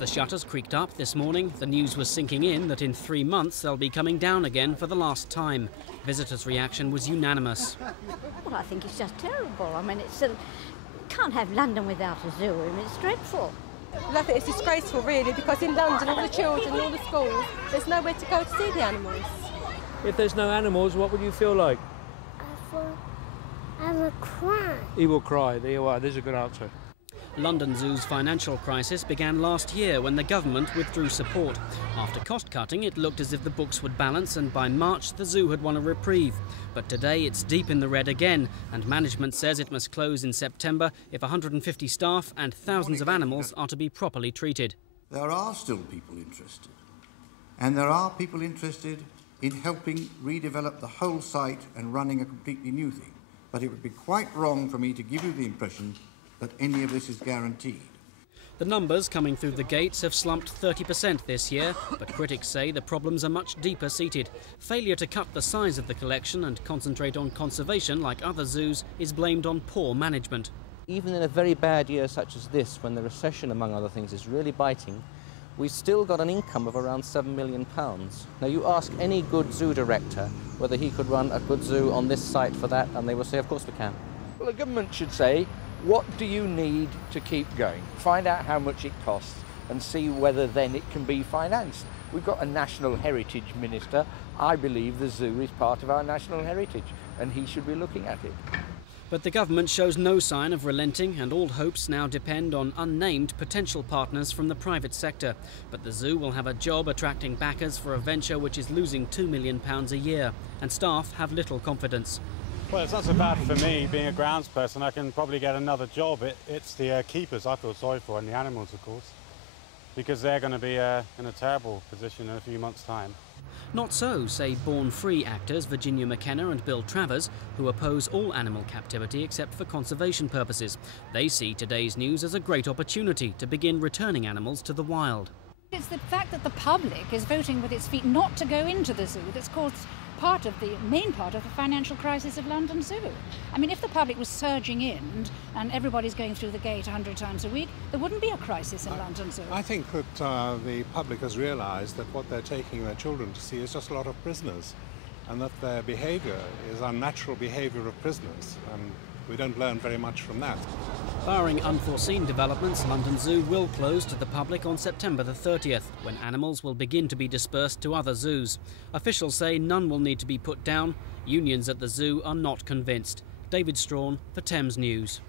the shutters creaked up this morning, the news was sinking in that in 3 months they'll be coming down again for the last time. Visitors' reaction was unanimous. Well, I think it's just terrible. I mean, can't have London without a zoo. I mean, it's dreadful. Well, I think it's disgraceful, really, because in London, all the children, all the schools, there's nowhere to go to see the animals. If there's no animals, what would you feel like? I will cry. He will cry. There you are. There's a good answer. London Zoo's financial crisis began last year when the government withdrew support. After cost-cutting, it looked as if the books would balance, and by March the zoo had won a reprieve. But today it's deep in the red again, and management says it must close in September if 150 staff and thousands of animals are to be properly treated. There are still people interested, and there are people interested in helping redevelop the whole site and running a completely new thing. But it would be quite wrong for me to give you the impression that any of this is guaranteed. The numbers coming through the gates have slumped 30% this year, but critics say the problems are much deeper seated. Failure to cut the size of the collection and concentrate on conservation like other zoos is blamed on poor management. Even in a very bad year such as this, when the recession, among other things, is really biting, we've still got an income of around £7 million. Now, you ask any good zoo director whether he could run a good zoo on this site for that, and they will say, of course we can. Well, the government should say, what do you need to keep going? Find out how much it costs and see whether then it can be financed. We've got a national heritage minister. I believe the zoo is part of our national heritage, and he should be looking at it. But the government shows no sign of relenting, and all hopes now depend on unnamed potential partners from the private sector. But the zoo will have a job attracting backers for a venture which is losing £2 million a year, and staff have little confidence. Well, it's not so bad for me, being a groundsperson. I can probably get another job. It's the keepers I feel sorry for, and the animals, of course, because they're going to be in a terrible position in a few months' time. Not so, say Born Free actors Virginia McKenna and Bill Travers, who oppose all animal captivity except for conservation purposes. They see today's news as a great opportunity to begin returning animals to the wild. It's the fact that the public is voting with its feet not to go into the zoo that's caused main part of the financial crisis of London Zoo. I mean, if the public was surging in and everybody's going through the gate 100 times a week, there wouldn't be a crisis in London Zoo. I think that the public has realised that what they're taking their children to see is just a lot of prisoners, and that their behaviour is unnatural behaviour of prisoners, and we don't learn very much from that. Barring unforeseen developments, London Zoo will close to the public on September the 30th, when animals will begin to be dispersed to other zoos. Officials say none will need to be put down. Unions at the zoo are not convinced. David Strawn for Thames News.